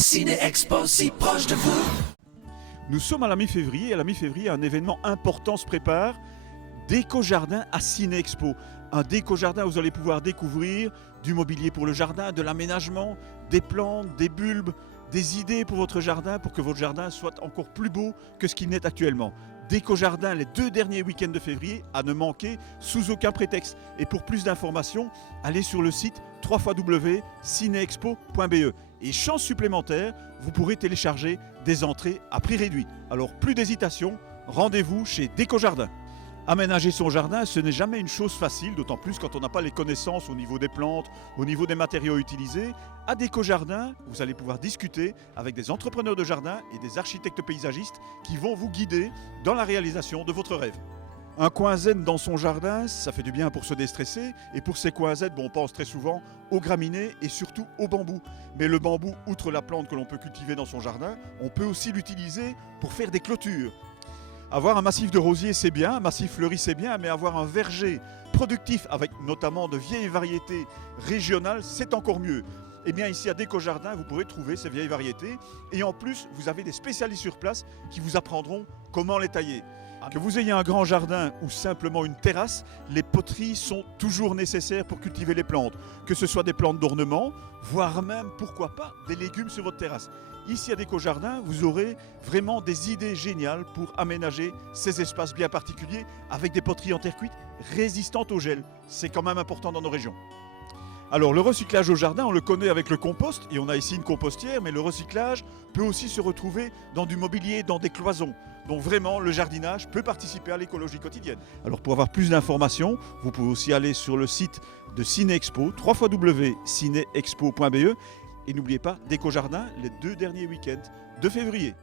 Ciné-Expo, si proche de vous. Nous sommes à la mi-février et à la mi-février, un événement important se prépare. Déco-jardin à Ciné-Expo. Un déco-jardin où vous allez pouvoir découvrir du mobilier pour le jardin, de l'aménagement, des plantes, des bulbes, des idées pour votre jardin pour que votre jardin soit encore plus beau que ce qu'il n'est actuellement. Déco-jardin les 2 derniers week-ends de février à ne manquer sous aucun prétexte. Et pour plus d'informations, allez sur le site www.cineexpo.be. Et chance supplémentaire, vous pourrez télécharger des entrées à prix réduit. Alors plus d'hésitation, rendez-vous chez Déco-Jardin. Aménager son jardin, ce n'est jamais une chose facile, d'autant plus quand on n'a pas les connaissances au niveau des plantes, au niveau des matériaux utilisés. À Déco-Jardin, vous allez pouvoir discuter avec des entrepreneurs de jardin et des architectes paysagistes qui vont vous guider dans la réalisation de votre rêve. Un coin zen dans son jardin, ça fait du bien pour se déstresser. Et pour ces coins zen, on pense très souvent aux graminées et surtout au bambou. Mais le bambou, outre la plante que l'on peut cultiver dans son jardin, on peut aussi l'utiliser pour faire des clôtures. Avoir un massif de rosiers, c'est bien, un massif fleuri, c'est bien, mais avoir un verger productif avec notamment de vieilles variétés régionales, c'est encore mieux. Eh bien ici à Déco-Jardin, vous pourrez trouver ces vieilles variétés et en plus, vous avez des spécialistes sur place qui vous apprendront comment les tailler. Que vous ayez un grand jardin ou simplement une terrasse, les poteries sont toujours nécessaires pour cultiver les plantes. Que ce soit des plantes d'ornement, voire même, pourquoi pas, des légumes sur votre terrasse. Ici à Déco-Jardin, vous aurez vraiment des idées géniales pour aménager ces espaces bien particuliers avec des poteries en terre cuite résistantes au gel. C'est quand même important dans nos régions. Alors le recyclage au jardin, on le connaît avec le compost et on a ici une compostière, mais le recyclage peut aussi se retrouver dans du mobilier, dans des cloisons. Donc vraiment, le jardinage peut participer à l'écologie quotidienne. Alors pour avoir plus d'informations, vous pouvez aussi aller sur le site de Ciné-Expo, www.cineexpo.be et n'oubliez pas Déco-Jardin les 2 derniers week-ends de février.